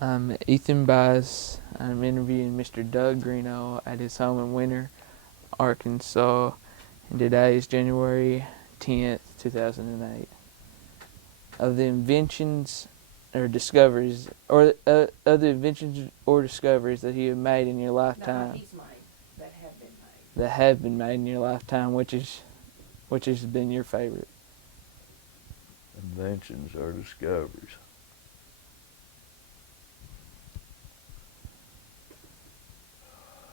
I'm Ethan Bass. I'm interviewing Mr. Doug Greeno at his home in Winter, Arkansas, and today is January 10th, 2008. Of the inventions or discoveries, or of the inventions or discoveries that you have made in your lifetime, he's made, that have been made. that have been made in your lifetime, which has been your favorite? Inventions or discoveries.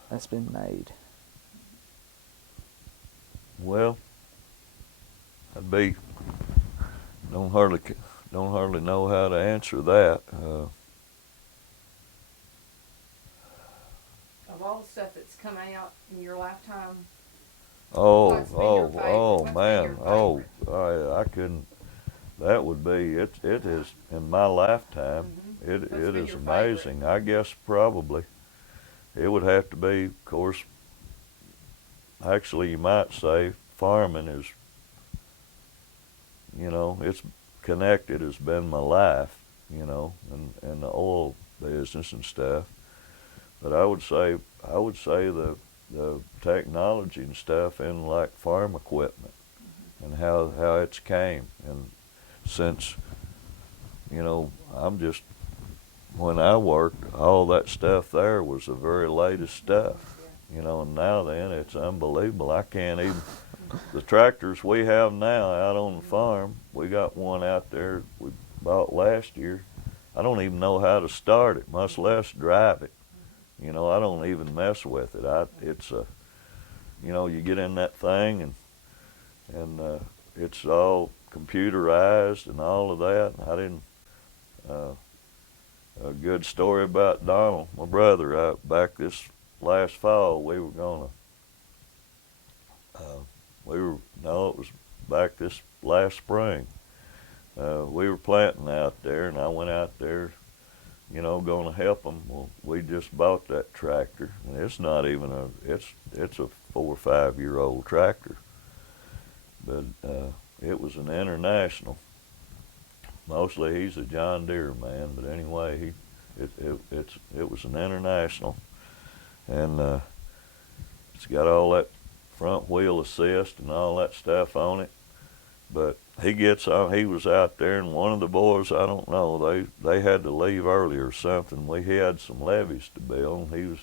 That's been made. Well, I'd be don't hardly know how to answer that. Of all the stuff that's come out in your lifetime, Oh, what's been your favorite? oh What's been man, your favorite? I couldn't. That would be it. It is in my lifetime. It What's it been is your amazing. favorite? I guess probably it would have to be. Of course, actually, you might say farming is. It's connected. Has been my life. And the oil business and stuff. But I would say the technology and stuff in like farm equipment and how it's came. And since I'm just when I worked, all that stuff there was the very latest stuff. And now then it's unbelievable. I can't even the tractors we have now out on the farm. We got one out there we bought last year. I don't even know how to start it, much less drive it. I don't even mess with it. It's a, you get in that thing and it's all computerized and all of that. I didn't. Uh, a good story about Donald, my brother. Back this last fall, we were gonna. Uh, we were no, it was back this last spring. We were planting out there, and I went out there going to help them. Well, we just bought that tractor, and it's not even it's a 4 or 5 year old tractor, but it was an international. Mostly he's a John Deere man, but anyway, it was an international, and it's got all that front wheel assist and all that stuff on it. But he gets on. He was out there, and one of the boys, I don't know, they had to leave early or something. We had some levees to build. And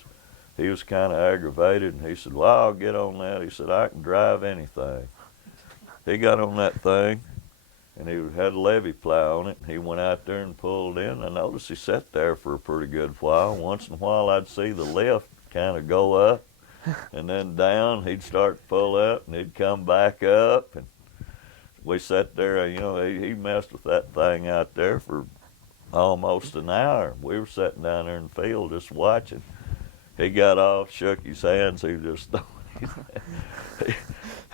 he was kind of aggravated, and he said, "Well, I'll get on that." He said, "I can drive anything." He got on that thing, and he had a levee plow on it. And he went out there and pulled in. I noticed he sat there for a pretty good while. Once in a while, I'd see the lift kind of go up and then down. He'd start to pull up, and he'd come back up, and we sat there. He messed with that thing out there for almost an hour. We were sitting down there in the field just watching. He got off, shook his hands. He just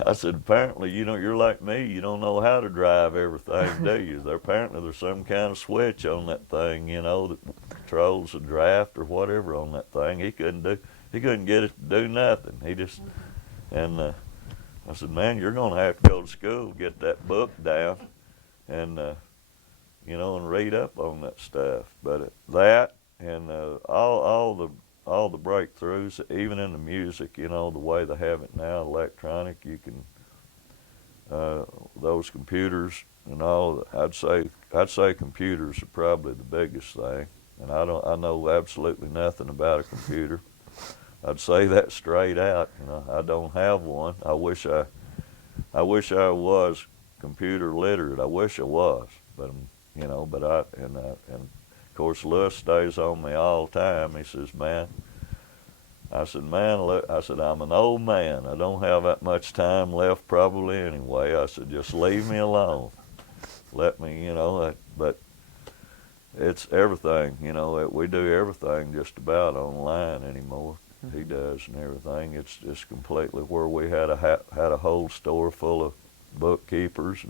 I said, apparently, you're like me. You don't know how to drive everything, do you? Apparently, there's some kind of switch on that thing, that controls the draft or whatever on that thing. He couldn't get it to do nothing. He just, and I said, man, you're going to have to go to school, get that book down, and and read up on that stuff. But that and all the breakthroughs, even in the music, the way they have it now, electronic, you can those computers and all. I'd say computers are probably the biggest thing, and I know absolutely nothing about a computer. I'd say that straight out. I don't have one. I wish I was computer literate. I wish I was, but and of course Lewis stays on me all the time. He says, "Man," I said, "Man, look," I said, "I'm an old man. I don't have that much time left probably anyway." I said, "Just leave me alone. Let me, but it's everything. We do everything just about online anymore. He does and everything. It's just completely where we had a whole store full of bookkeepers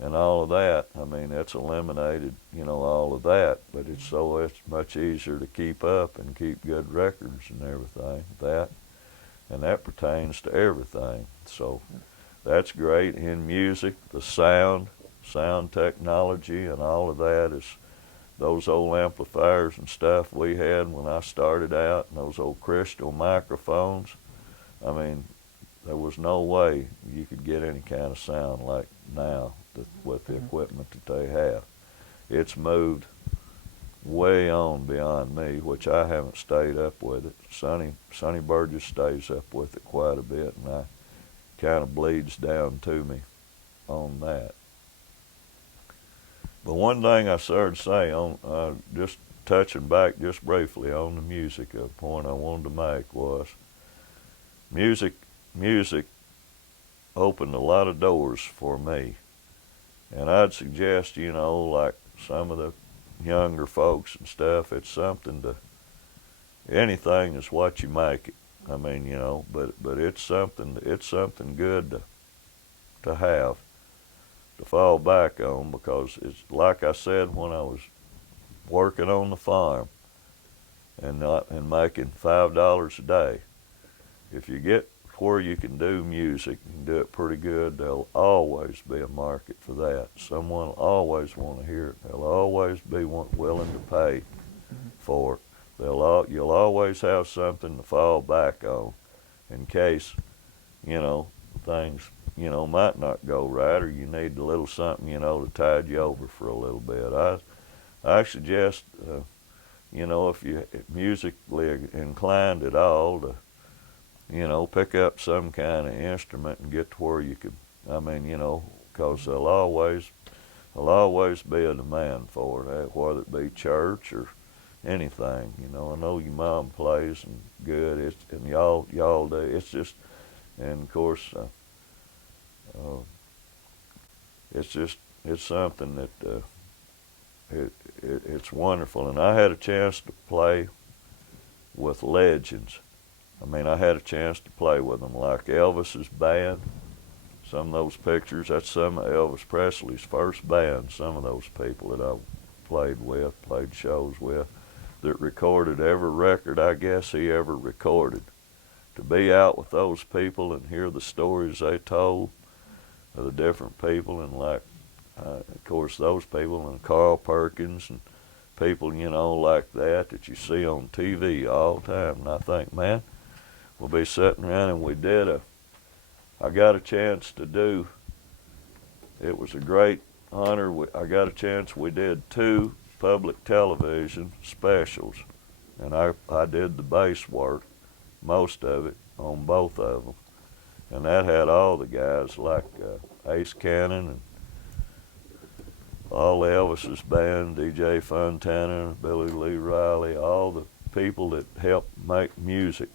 and all of that. I mean, it's eliminated, all of that. But it's much easier to keep up and keep good records and everything. And that pertains to everything. So that's great in music. The sound technology, and all of that those old amplifiers and stuff we had when I started out, and those old crystal microphones, I mean, there was no way you could get any kind of sound like now with the equipment that they have. It's moved way on beyond me, which I haven't stayed up with it. Sonny Burgess stays up with it quite a bit, and I kind of bleeds down to me on that. But one thing I started to say on just touching back just briefly on the music, a point I wanted to make was music opened a lot of doors for me. And I'd suggest, like some of the younger folks and stuff, it's something to, anything is what you make it. I mean, but it's something good to have, to fall back on, because it's like I said when I was working on the farm and making $5 a day. If you get where you can do music and do it pretty good, there'll always be a market for that. Someone will always want to hear it. They'll always be willing to pay for it. You'll always have something to fall back on in case, things, might not go right, or you need a little something, to tide you over for a little bit. I suggest, if you're musically inclined at all, to pick up some kind of instrument and get to where you could, because there'll always be a demand for it, whether it be church or anything. I know your mom plays and good, and y'all do. It's just, and of course, it's something that it's wonderful. And I had a chance to play with legends. I had a chance to play with them, like Elvis's band. Some of those pictures, that's some of Elvis Presley's first band, some of those people that I played shows with, that recorded every record I guess he ever recorded. To be out with those people and hear the stories they told of the different people, and of course, those people, and Carl Perkins, and people, like that you see on TV all the time. And I think, man, we'll be sitting around, and I got a chance to do, it was a great honor. I got a chance, we did 2 public television specials, and I did the bass work, most of it, on both of them. And that had all the guys like Ace Cannon and all Elvis's band, DJ Fontana, Billy Lee Riley, all the people that helped make music,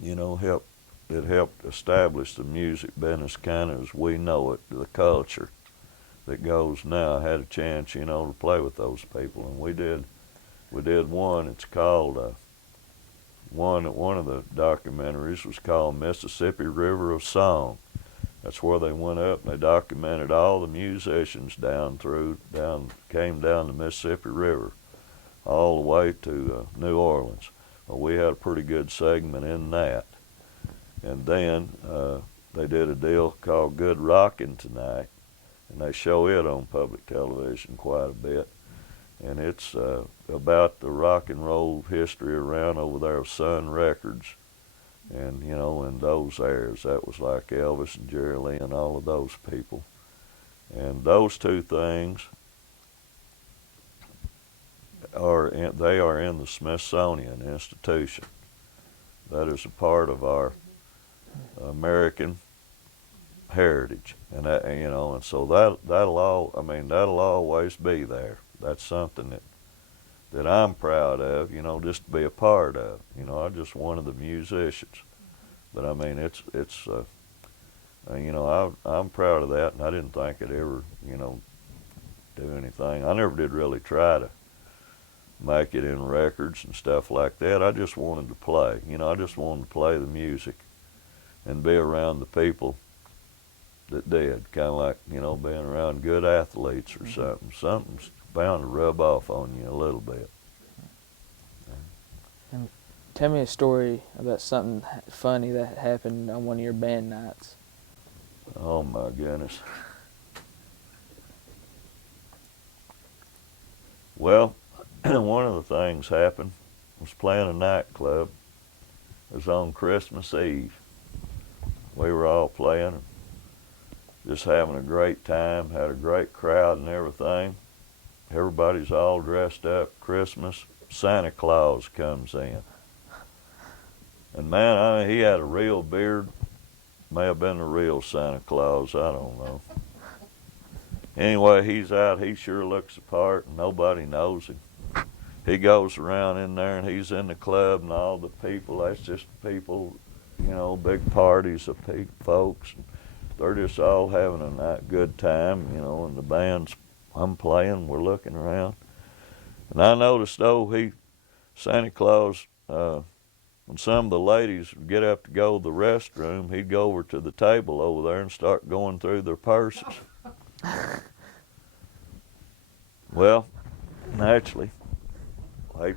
that helped establish the music business kind of as we know it, the culture that goes now. I had a chance, to play with those people, and we did one. It's called one of the documentaries was called Mississippi River of Song. That's where they went up and they documented all the musicians came down the Mississippi River, all the way to New Orleans. Well, we had a pretty good segment in that. And then they did a deal called Good Rockin' Tonight, and they show it on public television quite a bit. And it's about the rock and roll history around over there of Sun Records. And, in those areas, that was like Elvis and Jerry Lee and all of those people. And those 2 things are in the Smithsonian Institution. That is a part of our American heritage, and that, and so that'll always be there. That's something that I'm proud of, just to be a part of. I'm just one of the musicians, but it's I'm proud of that, and I didn't think I'd ever, do anything. I never did really try to make it in records and stuff like that. I just wanted to play. I just wanted to play the music and be around the people that did. Kind of like, being around good athletes or something. Something's bound to rub off on you a little bit. And tell me a story about something funny that happened on one of your band nights. Oh my goodness. Well, one of the things happened was playing a nightclub. It was on Christmas Eve. We were all playing, just having a great time, had a great crowd and everything. Everybody's all dressed up, Christmas. Santa Claus comes in. And man, I mean, he had a real beard. May have been the real Santa Claus, I don't know. Anyway, he's out, he sure looks the part, and nobody knows him. He goes around in there, and he's in the club, and all the people, that's just people, you know, big parties of folks. They're just all having a good time, you know, and the band's, I'm playing, we're looking around. And I noticed, Santa Claus, when some of the ladies would get up to go to the restroom, he'd go over to the table over there and start going through their purses. Well, naturally, they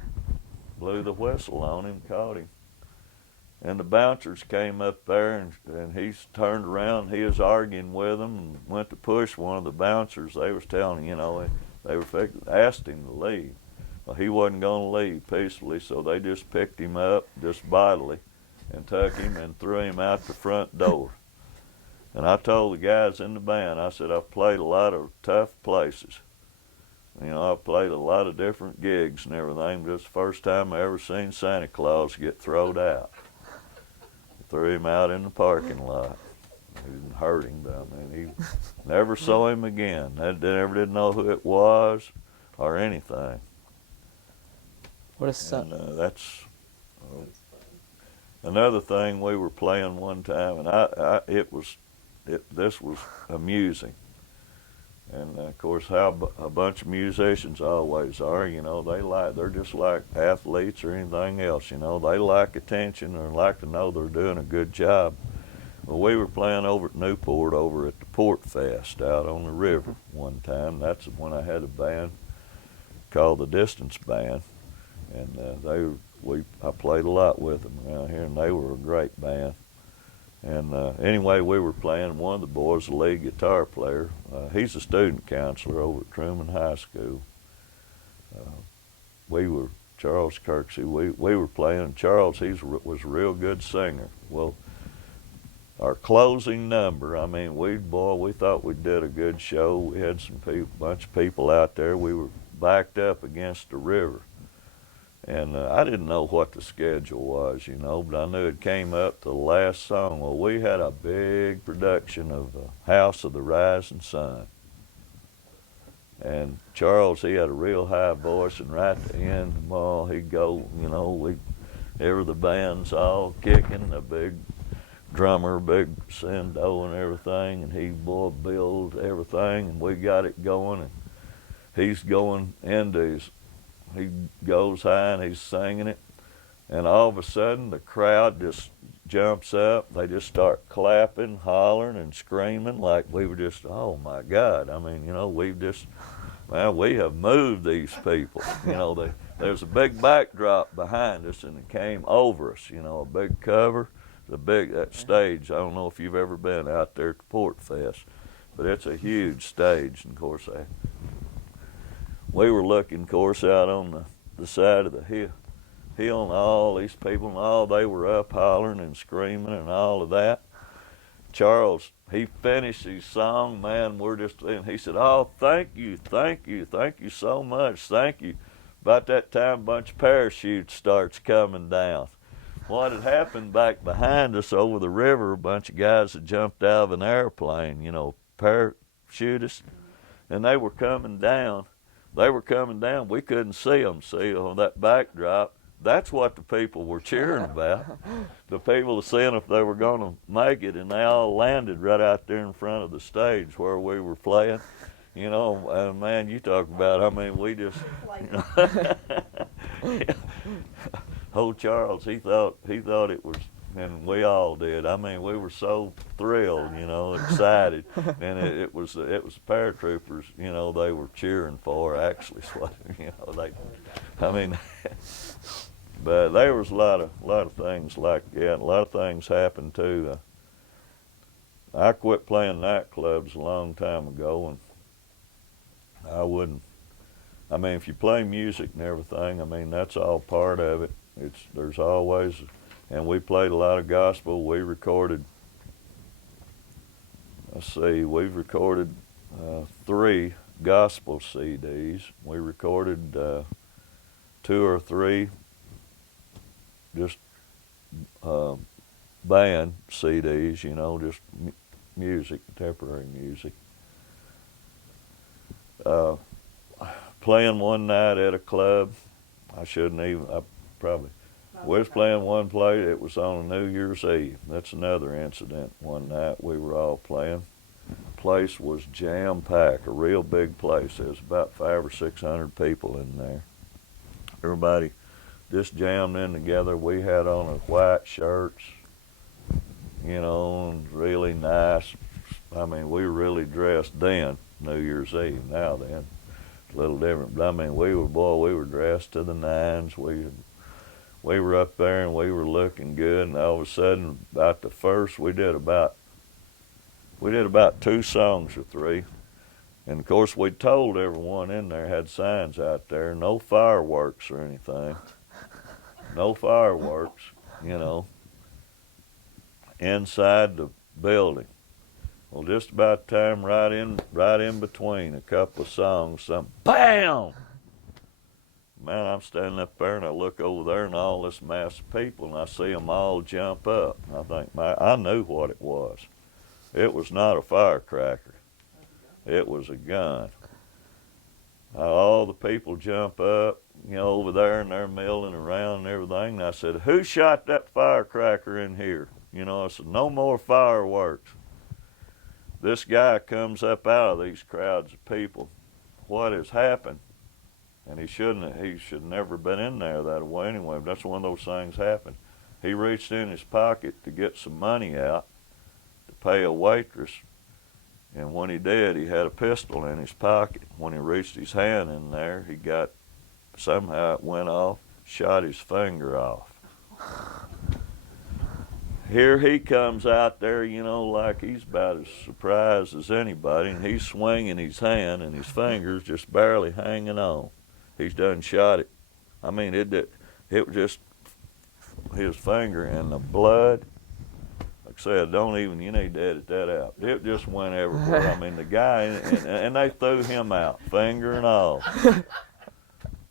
blew the whistle on him, caught him. And the bouncers came up there, and he turned around. He was arguing with them and went to push one of the bouncers. They was telling him, you know, they asked him to leave. Well, he wasn't going to leave peacefully, so they just picked him up, just bodily, and took him and threw him out the front door. And I told the guys in the band, I said, I've played a lot of tough places. You know, I've played a lot of different gigs and everything, but it's the first time I ever seen Santa Claus get thrown out. Threw him out in the parking lot. He didn't hurt him, but I mean, he never saw him again. They never did know who it was or anything. What a son. And that's another thing. We were playing one time, and this was amusing. And of course, how a bunch of musicians always are, you know, they're just like athletes or anything else, you know, they like attention or like to know they're doing a good job. Well, we were playing over at Newport, over at the Port Fest out on the river one time. That's when I had a band called the Distance Band, and I played a lot with them around here, and they were a great band. And anyway, we were playing. One of the boys, the lead guitar player, he's a student counselor over at Truman High School. Charles Kirksey, we were playing, and Charles, was a real good singer. Well, our closing number, I mean, we thought we did a good show. We had bunch of people out there. We were backed up against the river. And I didn't know what the schedule was, you know, but I knew it came up to the last song. Well, we had a big production of House of the Rising Sun. And Charles, he had a real high voice, and right at the end, well, he'd go, you know, the band's all kicking, a big drummer, big sendo and everything, and he, built everything, and we got it going, and he's going into he goes high and he's singing it, and all of a sudden the crowd just jumps up. They just start clapping, hollering, and screaming like we were just, oh my God. I mean, you know, we have moved these people. You know, there's a big backdrop behind us, and it came over us, you know, a big cover, that stage. I don't know if you've ever been out there at the Port Fest, but it's a huge stage, and of course we were looking, of course, out on the side of the hill, and all these people, and all they were up hollering and screaming and all of that. Charles, he finished his song, man, and he said, oh, thank you so much, thank you. About that time, a bunch of parachutes starts coming down. What had happened back behind us over the river, a bunch of guys had jumped out of an airplane, you know, parachutists, and they were coming down. We couldn't see them, on that backdrop. That's what the people were cheering about. The people were seeing if they were going to make it, and they all landed right out there in front of the stage where we were playing. You know, and man, you talk about, I mean, we just, you know, old Charles, he thought it was, and we all did. I mean, we were so thrilled, you know, excited, and it was paratroopers, you know, they were cheering for, actually, you know, but there was a lot of things like that. A lot of things happened too. I quit playing nightclubs a long time ago, and I mean, if you play music and everything, I mean, that's all part of it. There's always, and we played a lot of gospel. We recorded, let's see, we've recorded 3 gospel CDs. We recorded 2 or 3 just band CDs, you know, just music, contemporary music. Playing one night at a club, I probably, we was playing one place, it was on New Year's Eve. That's another incident. One night we were all playing. Place was jam-packed, a real big place. There was about 500 or 600 people in there. Everybody just jammed in together. We had on our white shirts, you know, and really nice. I mean, we were really dressed then, New Year's Eve. Now then, it's a little different. But I mean, we were dressed to the nines. We were up there and we were looking good. And all of a sudden, about the first, we did about 2 songs or 3. And of course, we told everyone in there, had signs out there, no fireworks or anything. No fireworks, you know, inside the building. Well, just about time, right in between a couple of songs, something, bam! Man, I'm standing up there and I look over there and all this mass of people and I see them all jump up. I think, I knew what it was. It was not a firecracker. It was a gun. All the people jump up, you know, over there and they're milling around and everything. And I said, who shot that firecracker in here? You know, I said, no more fireworks. This guy comes up out of these crowds of people. What has happened? And he should never been in there that way anyway. But that's one of those things happen. He reached in his pocket to get some money out to pay a waitress. And when he did, he had a pistol in his pocket. When he reached his hand in there, somehow it went off, shot his finger off. Here he comes out there, you know, like he's about as surprised as anybody, and he's swinging his hand, and his finger's just barely hanging on. He's done shot it. I mean, it was just his finger and the blood. Like I said, you need to edit that out. It just went everywhere. I mean, the guy, and they threw him out, finger and all.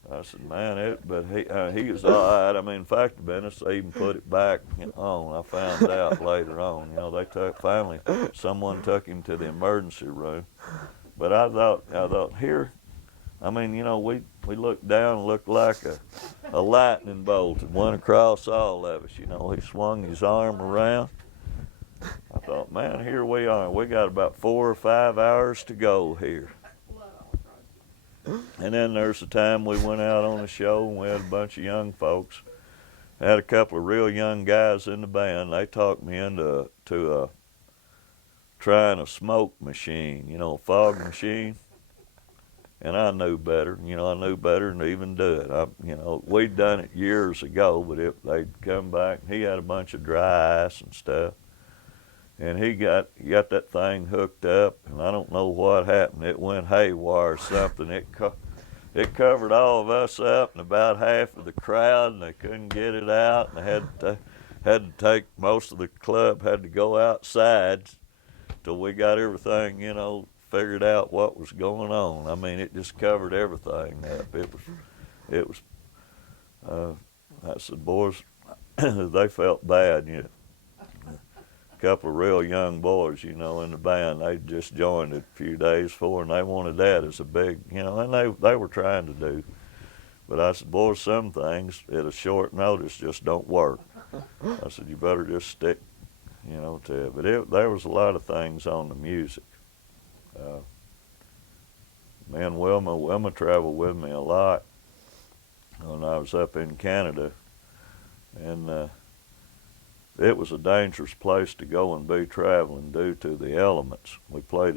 I said, man, but he was all right. I mean, in fact, they even put it back on. I found out later on. You know, finally, someone took him to the emergency room. But I thought here, I mean, you know, we looked down and looked like a lightning bolt that went across all of us. You know, he swung his arm around. I thought, man, here we are. We got about 4 or 5 hours to go here. And then there's the time we went out on a show and we had a bunch of young folks. I had a couple of real young guys in the band. They talked me into trying a smoke machine, you know, a fog machine. And I knew better, you know, than to even do it. You know, we'd done it years ago, but they'd come back. He had a bunch of dry ice and stuff. And he got that thing hooked up, and I don't know what happened. It went haywire or something. It covered all of us up and about half of the crowd, and they couldn't get it out. And they had to take most of the club had to go outside till we got everything, you know, figured out what was going on. I mean, it just covered everything up. It was. I said, boys, they felt bad, you know. Couple of real young boys, you know, in the band. They just joined it a few days before, and they wanted that as a big, you know, and they were trying to do. But I said, boys, some things at a short notice just don't work. I said, you better just stick, you know, to it. But there was a lot of things on the music. Me and Wilma traveled with me a lot when I was up in Canada, and it was a dangerous place to go and be traveling due to the elements. We played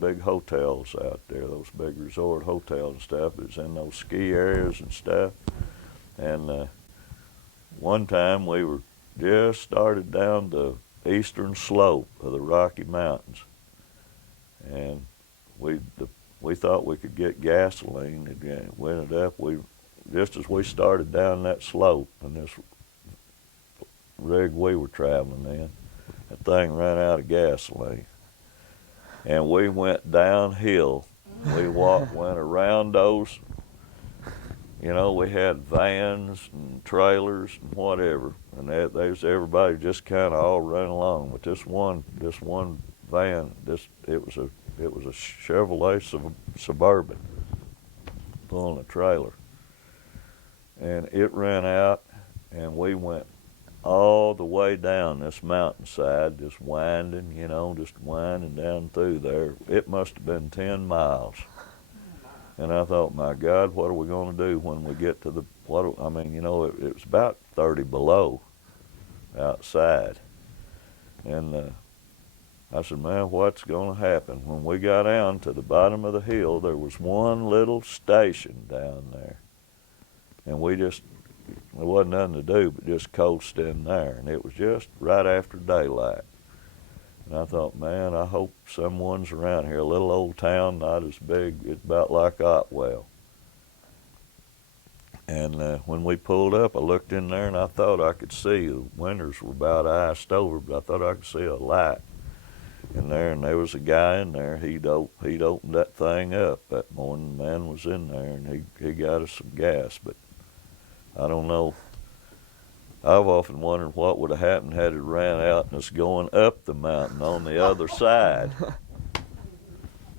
big hotels out there, those big resort hotels and stuff. It was in those ski areas and stuff. And one time we were just started down the eastern slope of the Rocky Mountains, and we thought we could get gasoline. It went up. Just as we started down that slope in this rig we were traveling in, that thing ran out of gasoline, and we went downhill. We went around those. You know, we had vans and trailers and whatever, and everybody just kind of all running along. But this one van, it was a Chevrolet Suburban pulling a trailer, and it ran out, and we went all the way down this mountainside, just winding down through there. It must have been 10 miles. And I thought, my God, what are we going to do when we get to it was about 30 below outside. And I said, man, what's going to happen? When we got down to the bottom of the hill, there was one little station down there. And there wasn't nothing to do but just coast in there. And it was just right after daylight. And I thought, man, I hope someone's around here. A little old town, not as big, it's about like Otwell. And when we pulled up, I looked in there and I thought I could see, the windows were about iced over, but I thought I could see a light in there, and there was a guy in there. He'd opened that thing up that morning. The man was in there, and he got us some gas, but I don't know. I've often wondered what would have happened had it ran out and us going up the mountain on the other side.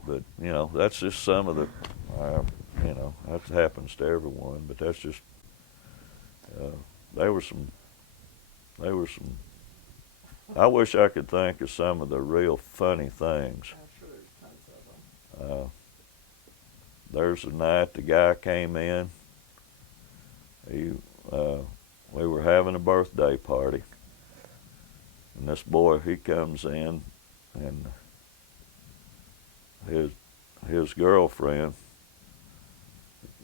But, that's just some of the, that happens to everyone, but that's just, there were some, I wish I could think of some of the real funny things. I'm sure there's tons of them. There's a night the guy came in. We were having a birthday party, and this boy, he comes in, and his girlfriend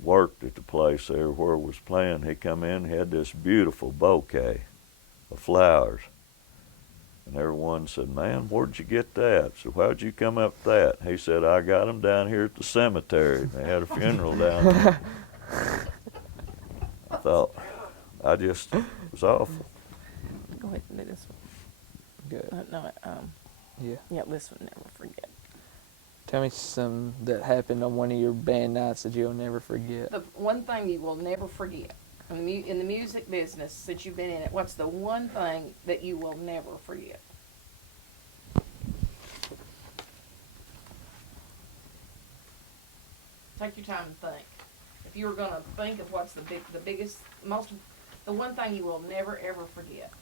worked at the place there where it was playing. He come in, had this beautiful bouquet of flowers, and everyone said, man, where'd you get that? So how'd you come up with that? He said, I got them down here at the cemetery. They had a funeral down there. I thought, it was awful. Go ahead and do this one. Good. Yeah, this one, never forget. Tell me some that happened on one of your band nights that you'll never forget. The one thing you will never forget in the music business since you've been in it, what's the one thing that you will never forget? Take your time and think. If you were going to think of what's the one thing you will never ever forget.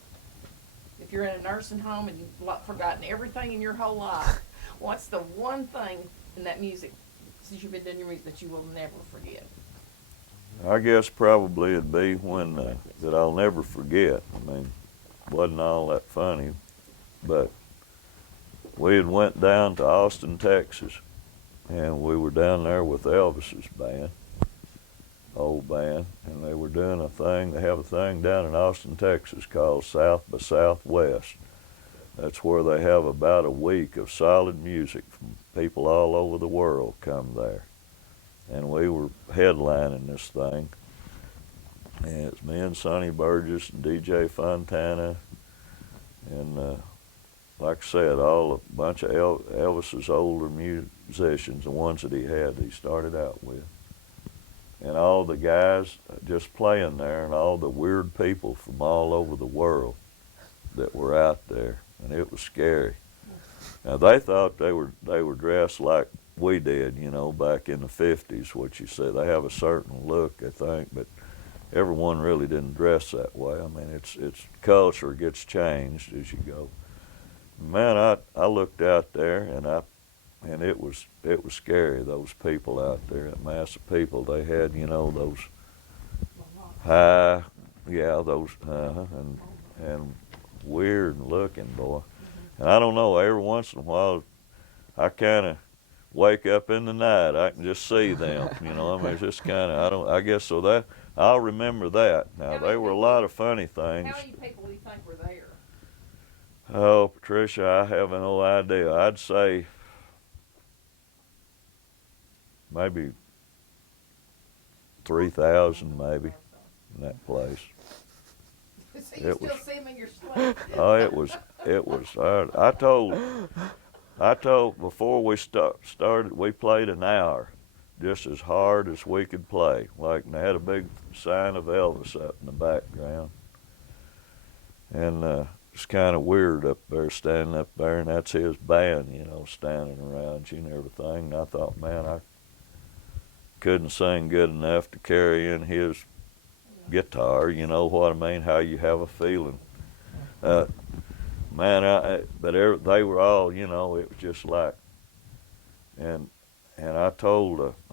If you're in a nursing home and you've forgotten everything in your whole life, what's the one thing in that music, since you've been doing your music, that you will never forget? I guess probably it'd be when that I'll never forget. I mean, wasn't all that funny, but we had went down to Austin, Texas, and we were down there with Elvis's band, old band, and they were doing a thing. They have a thing down in Austin, Texas called South by Southwest. That's where they have about a week of solid music from people all over the world come there. And we were headlining this thing. And it's me and Sonny Burgess and DJ Fontana. And like I said, a bunch of Elvis's older musicians, the ones that he started out with. And all the guys just playing there, and all the weird people from all over the world that were out there. And it was scary. Now they thought they were dressed like we did, back in the 50s, what you say. They have a certain look, I think, but everyone really didn't dress that way. I mean, it's culture gets changed as you go. Man, I looked out there, and it was scary, those people out there, that mass of people. They had, those high, and weird looking, boy. And I don't know, every once in a while, I kind of wake up in the night, I can just see them, I mean, it's just kind of, I guess so that, I'll remember that. Now, there were a lot of funny things. How many people do you think were there? Oh, Patricia, I have no idea. I'd say maybe 3,000 maybe in that place. So you still see them in your sleep. Oh, it was. I told before we started, we played an hour, just as hard as we could play. Like, and they had a big sign of Elvis up in the background, and it's kind of weird up there, standing up there, and that's his band, you know, standing around you and everything. And I thought, man, I couldn't sing good enough to carry in his guitar. You know what I mean? How you have a feeling. Man, they were all, you know, it was just like, and I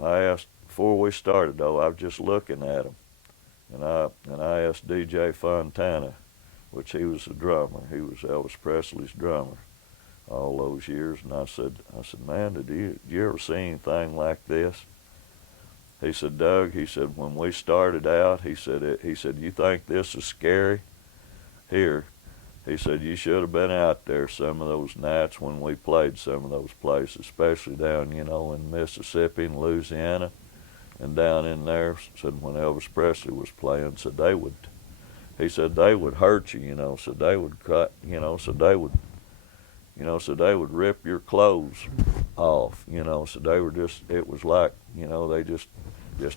asked before we started though. I was just looking at them, and I asked DJ Fontana, which he was the drummer. He was Elvis Presley's drummer all those years, and I said, man, did you ever see anything like this? He said, Doug, he said, when we started out, he said, you think this is scary? Here, he said, you should have been out there some of those nights when we played some of those places, especially down, you know, in Mississippi and Louisiana and down in there. Said when Elvis Presley was playing, said he said they would hurt you, you know, said they would cut, you know, said they would, you know, said they would rip your clothes off, you know, so they were just, it was like, you know, they just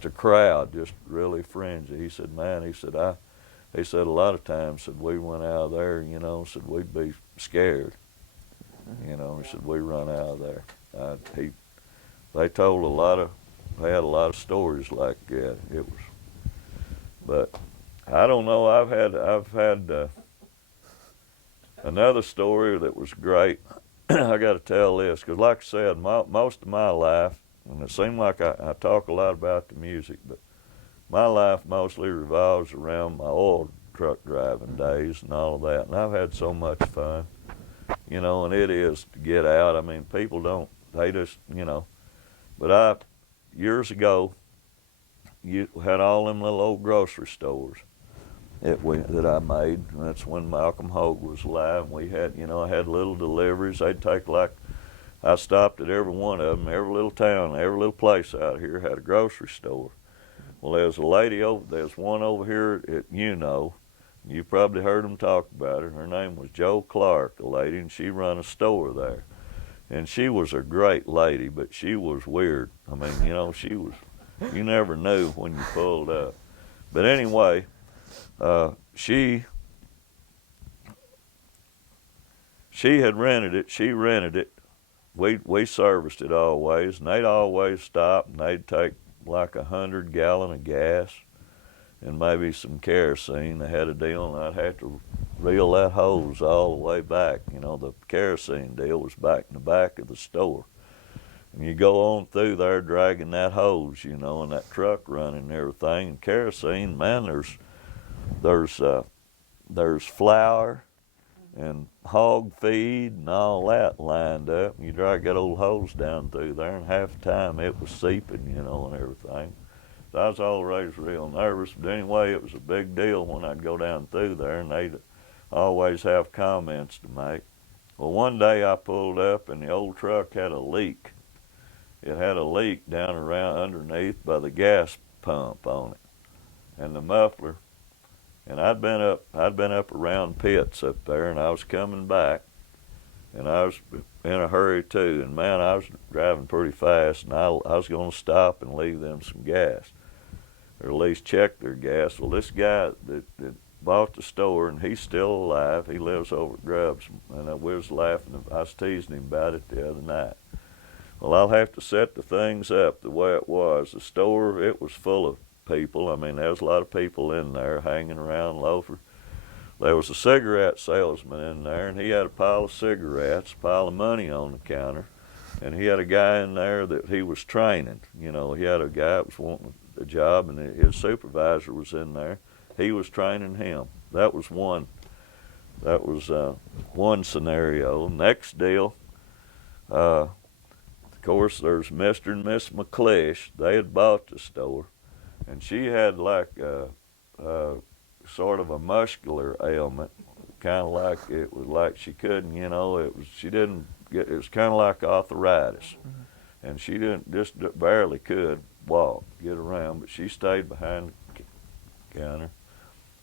a crowd, just really frenzy. He said, man, he said, a lot of times, said we went out of there, you know, said we'd be scared, you know, he said we run out of there. They had a lot of stories like that. It was, but I don't know, I've had another story that was great. I got to tell this, because like I said, most of my life, and it seemed like I talk a lot about the music, but my life mostly revolves around my oil truck driving days and all of that. And I've had so much fun, you know, and it is to get out. I mean, people don't, they just, you know, but years ago, you had all them little old grocery stores that I made. And that's when Malcolm Hogue was alive. And we had, you know, I had little deliveries. They'd take I stopped at every one of them. Every little town, every little place out here had a grocery store. Well, there's one over here at, you know, you probably heard them talk about her. Her name was Joe Clark, a lady, and she run a store there. And she was a great lady, but she was weird. I mean, you know, you never knew when you pulled up. But anyway, she had rented it. She rented it. We serviced it always, and they'd always stop, and they'd take like 100 gallons of gas and maybe some kerosene. They had a deal, and I'd have to reel that hose all the way back. You know, the kerosene deal was back in the back of the store. And you go on through there dragging that hose, you know, and that truck running and everything. And kerosene, man, there's flour and hog feed and all that lined up. And you drag that old hose down through there, and half the time it was seeping, you know, and everything. So I was always real nervous. But anyway, it was a big deal when I'd go down through there, and they'd always have comments to make. Well, one day I pulled up, and the old truck had a leak. It had a leak down around underneath by the gas pump on it, and the muffler. And I'd been up around pits up there, and I was coming back, and I was in a hurry too. And man, I was driving pretty fast, and I was going to stop and leave them some gas, or at least check their gas. Well, this guy that bought the store, and he's still alive. He lives over at Grubbs, and we was laughing. I was teasing him about it the other night. Well, I'll have to set the things up the way it was. The store, it was full of people. I mean, there was a lot of people in there hanging around loafers. There was a cigarette salesman in there, and he had a pile of cigarettes, a pile of money on the counter, and he had a guy in there that he was training. You know, he had a guy that was wanting a job, and his supervisor was in there. He was training him. That was one scenario. Next deal, of course, there's Mr. and Miss McClish. They had bought the store, and she had like sort of a muscular ailment, kind of like it was like she couldn't, you know, it was kind of like arthritis. and she didn't just barely could walk, get around, but she stayed behind the counter.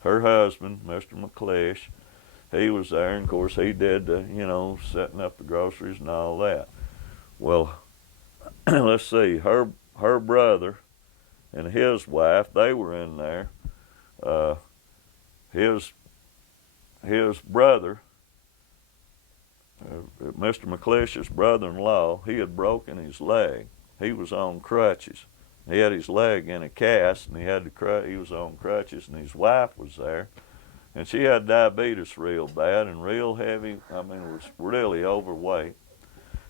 Her husband, Mr. McClish, he was there, and of course he did the, setting up the groceries and all that. Well, let's see, her brother and his wife, they were in there. His brother, Mr. McClish's brother-in-law, he had broken his leg. He was on crutches. He had his leg in a cast, and he was on crutches, and his wife was there, and she had diabetes real bad and real heavy. I mean, was really overweight.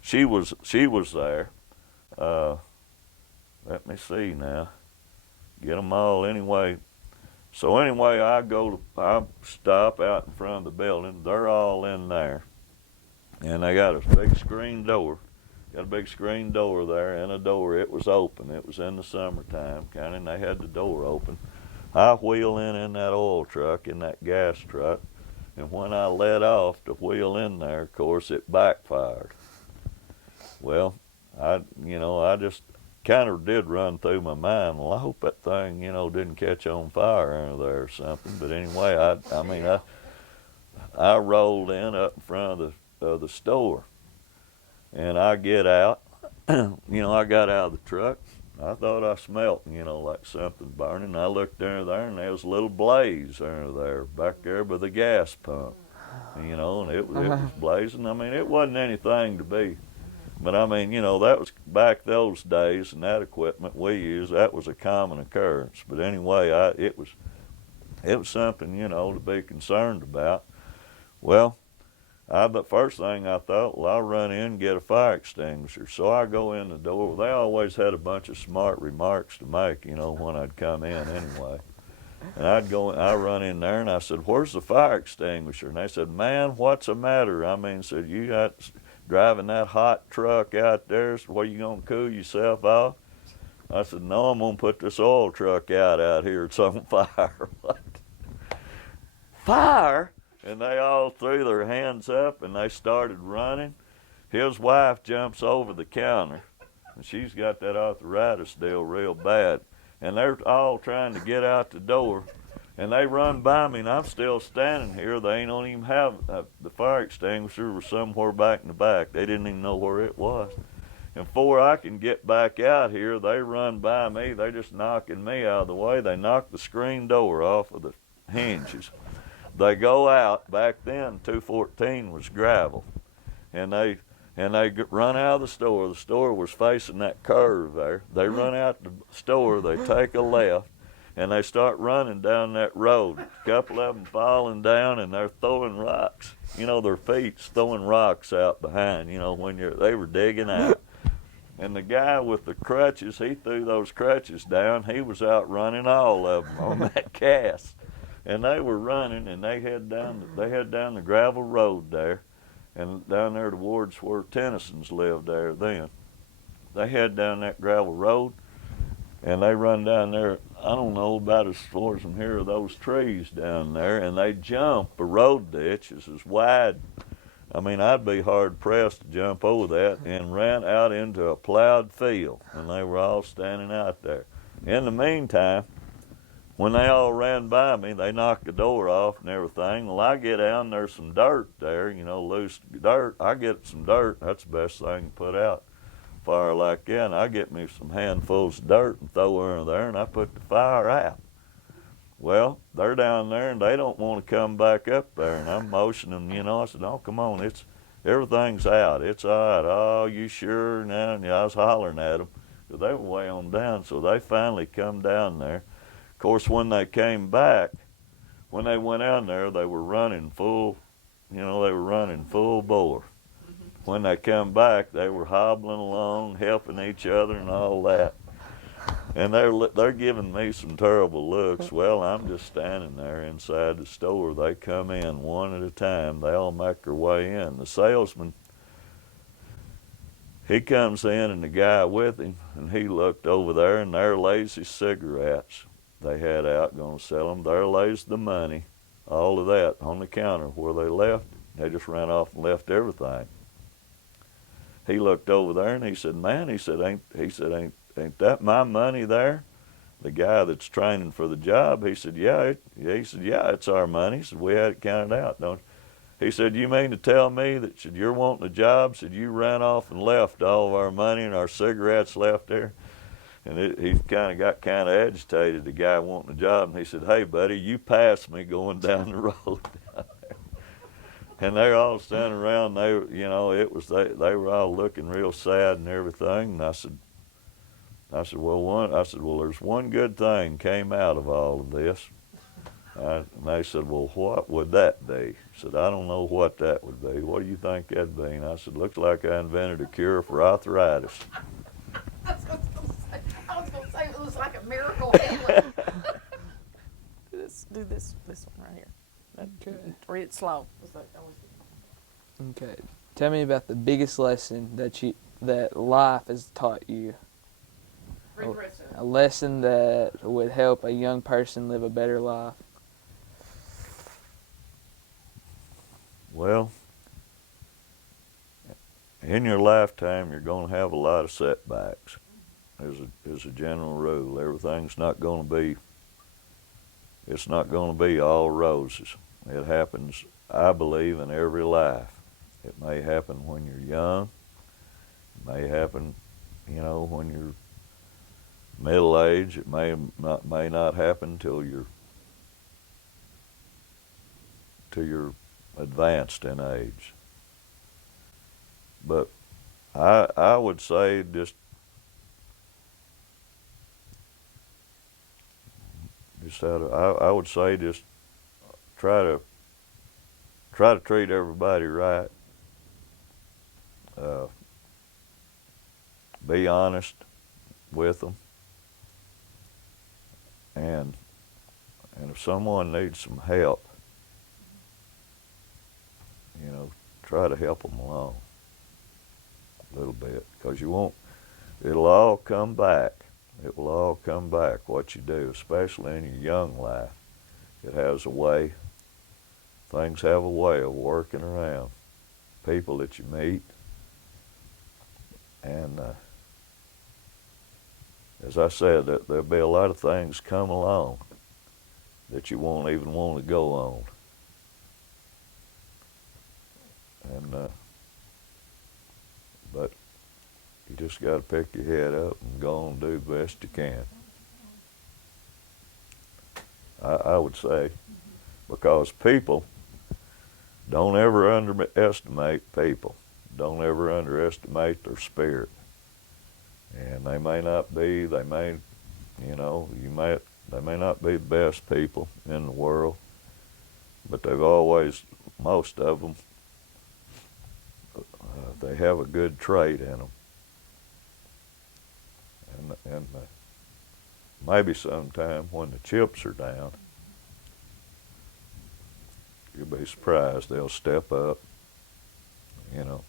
She was there. Let me see now. Get them all anyway. So anyway, I stop out in front of the building. They're all in there, and they got a big screen door. Got a big screen door there, and a door. It was open. It was in the summertime, and they had the door open. I wheel in that oil truck, in that gas truck, and when I let off to wheel in there, of course, it backfired. Well, I just kind of did run through my mind, well, I hope that thing, didn't catch on fire under there or something. But anyway, I rolled in up in front of the store, and I get out. I got out of the truck. I thought I smelt, like something burning. I looked there, and there was a little blaze under there, back there by the gas pump, and it was blazing. I mean, it wasn't anything to be. But I mean, that was back those days, and that equipment we used, that was a common occurrence. But anyway, it was something, to be concerned about. Well, the first thing I thought, well, I'll run in and get a fire extinguisher. So I go in the door. They always had a bunch of smart remarks to make, when I'd come in anyway. And I run in there, and I said, where's the fire extinguisher? And they said, man, what's the matter? I mean, said, you got driving that hot truck out there, so where you gonna cool yourself off? I said, no, I'm gonna put this oil truck out here. It's on fire. What? Fire? And they all threw their hands up, and they started running. His wife jumps over the counter, and she's got that arthritis deal real bad. And they're all trying to get out the door, and they run by me, and I'm still standing here. They don't even have the fire extinguisher was somewhere back in the back. They didn't even know where it was. And before I can get back out here, they run by me. They're just knocking me out of the way. They knock the screen door off of the hinges. They go out. Back then, 214 was gravel, and they run out of the store. The store was facing that curve there. They run out the store. They take a left, and they start running down that road. A couple of them falling down, and they're throwing rocks. Their feet's throwing rocks out behind. When they were digging out. And the guy with the crutches, he threw those crutches down. He was out running all of them on that cast. And they were running, and they head down the gravel road there, and down there towards where Tennyson's lived there then. They head down that gravel road, and they run down there, I don't know, about as far as from here are those trees down there, and they jump a road ditch. It's as wide. I mean, I'd be hard-pressed to jump over that, and ran out into a plowed field, and they were all standing out there. In the meantime, when they all ran by me, they knocked the door off and everything. Well, I get out, and there's some dirt there, loose dirt. I get some dirt. That's the best thing to put out fire like that. And I get me some handfuls of dirt and throw her in there, and I put the fire out. Well, they're down there, and they don't want to come back up there. And I'm motioning, I said, oh, come on, everything's out. It's all right. Oh, you sure? Now, and I was hollering at them, because they were way on down. So they finally come down there. Of course, when they came back, when they went out there, they were running full, they were running full bore. When they come back, they were hobbling along, helping each other and all that. And they're giving me some terrible looks. Well, I'm just standing there inside the store. They come in one at a time. They all make their way in. The salesman, he comes in, and the guy with him, and he looked over there, and there lays his cigarettes they had out, going to sell them. There lays the money, all of that on the counter where they left. They just ran off and left everything. he looked over there and he said, "Man," ain't that my money there?" The guy that's training for the job, he said, "Yeah." He said, "Yeah, it's our money." He said, "We had it counted out, don't you?" He said, "You mean to tell me that you're wanting a job?" Said, "You ran off and left all of our money and our cigarettes left there." And he got kind of agitated, the guy wanting a job, and he said, "Hey, buddy, you passed me going down the road." And they're all standing around. They were all looking real sad and everything. And I said, "Well, there's one good thing came out of all of this." And they said, "Well, what would that be?" I said, "I don't know what that would be. What do you think that'd be?" And I said, "Looks like I invented a cure for arthritis." I was gonna say it was like a miracle healing. Do this one right here. Okay. Read it slow. Okay. Tell me about the biggest lesson that life has taught you. Read the rest of it. A lesson that would help a young person live a better life. Well, in your lifetime, you're going to have a lot of setbacks. As a general rule, everything's not going to be. It's not going to be all roses. It happens, I believe, in every life. It may happen when you're young. It may happen, when you're middle age. It may not happen till you're advanced in age. But I would say I would say just try to treat everybody right. Be honest with them, and if someone needs some help, try to help them along a little bit, because it'll all come back. It will all come back, what you do, especially in your young life. It has a way, things have a way of working around people that you meet. And as I said, there'll be a lot of things come along that you won't even want to go on. And but you just got to pick your head up and go on and do the best you can. I would say, because people, don't ever underestimate people. Don't ever underestimate their spirit. And they may not be, they may not be the best people in the world, but they've always, most of them, they have a good trait in them. And maybe sometime when the chips are down, you'll be surprised they'll step up, and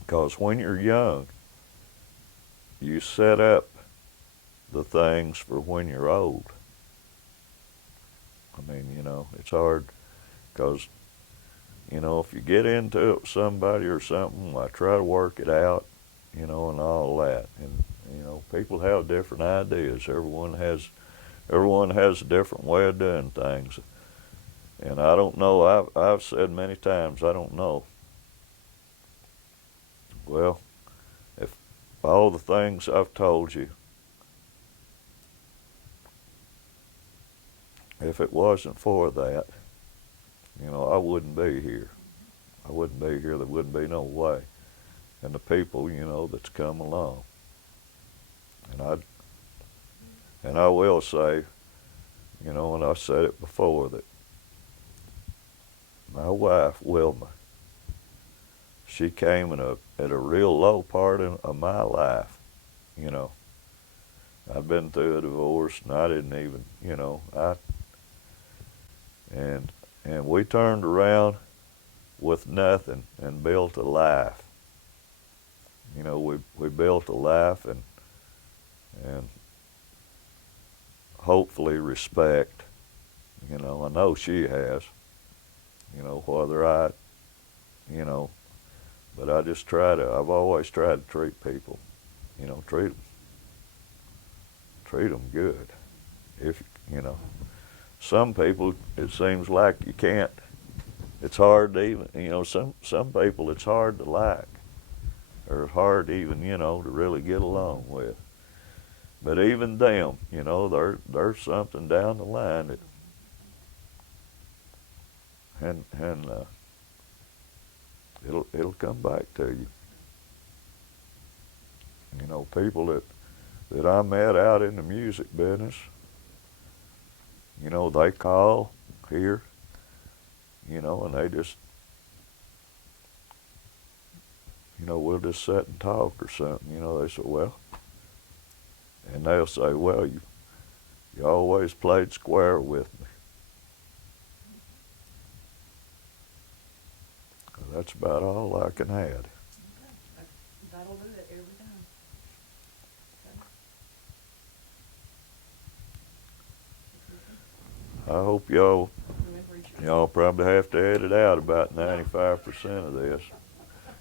because when you're young, you set up the things for when you're old. I mean, it's hard, because if you get into it with somebody or something, I try to work it out, and all that. And, people have different ideas. Everyone has a different way of doing things. And I don't know, I've said many times, I don't know. Well, if all the things I've told you, if it wasn't for that, I wouldn't be here. I wouldn't be here. There wouldn't be no way. And the people, that's come along. And I will say, and I said it before, that my wife, Wilma, she came at a real low part of my life. I'd been through a divorce, and I didn't even, and we turned around with nothing and built a life. We built a life and hopefully respect. I know she has. Whether I you know. But I just I've always tried to treat people, you know, treat them good. If, you know, some people, it seems like you can't, it's hard to even, you know, some people it's hard to like, or hard even, you know, to really get along with. But even them, you know, there's something down the line that, and it'll come back to you. You know, people that I met out in the music business, you know, they call here, you know, and they just, you know, we'll just sit and talk or something. You know, they say, well, and they'll say, well, you always played square with me. That's about all I can add. That'll do it every time. I hope y'all probably have to edit out about 95% of this.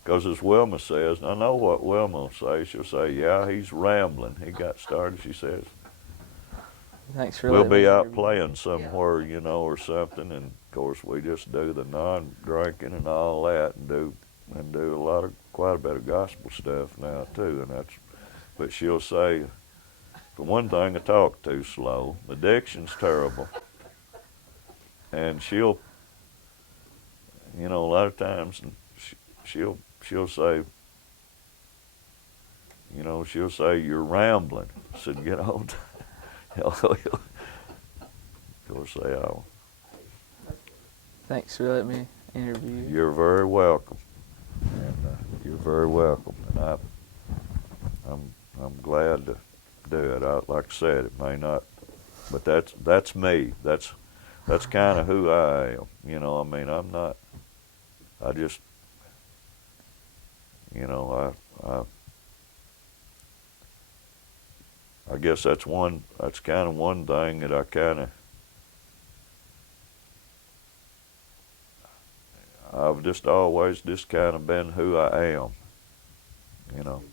Because as Wilma says, and I know what Wilma will say, she'll say, yeah, he's rambling. He got started, she says. Thanks for We'll letting me be out interview. playing somewhere, you know, or something, and of course we just do the non-drinking and all that, and do quite a bit of gospel stuff now too, and that's. But she'll say, for one thing, I talk too slow. The diction's terrible, and she'll, you know, a lot of times she'll say, you know, she'll say you're rambling. I said, get on. Of course they all. Thanks for letting me interview you. You're very welcome, and you're very welcome. And I'm glad to do it. Like I said, it may not, but that's me. That's kind of who I am. You know, I mean, I'm not. I just, you know, I guess that's kind of one thing that I've just always just kind of been who I am, you know.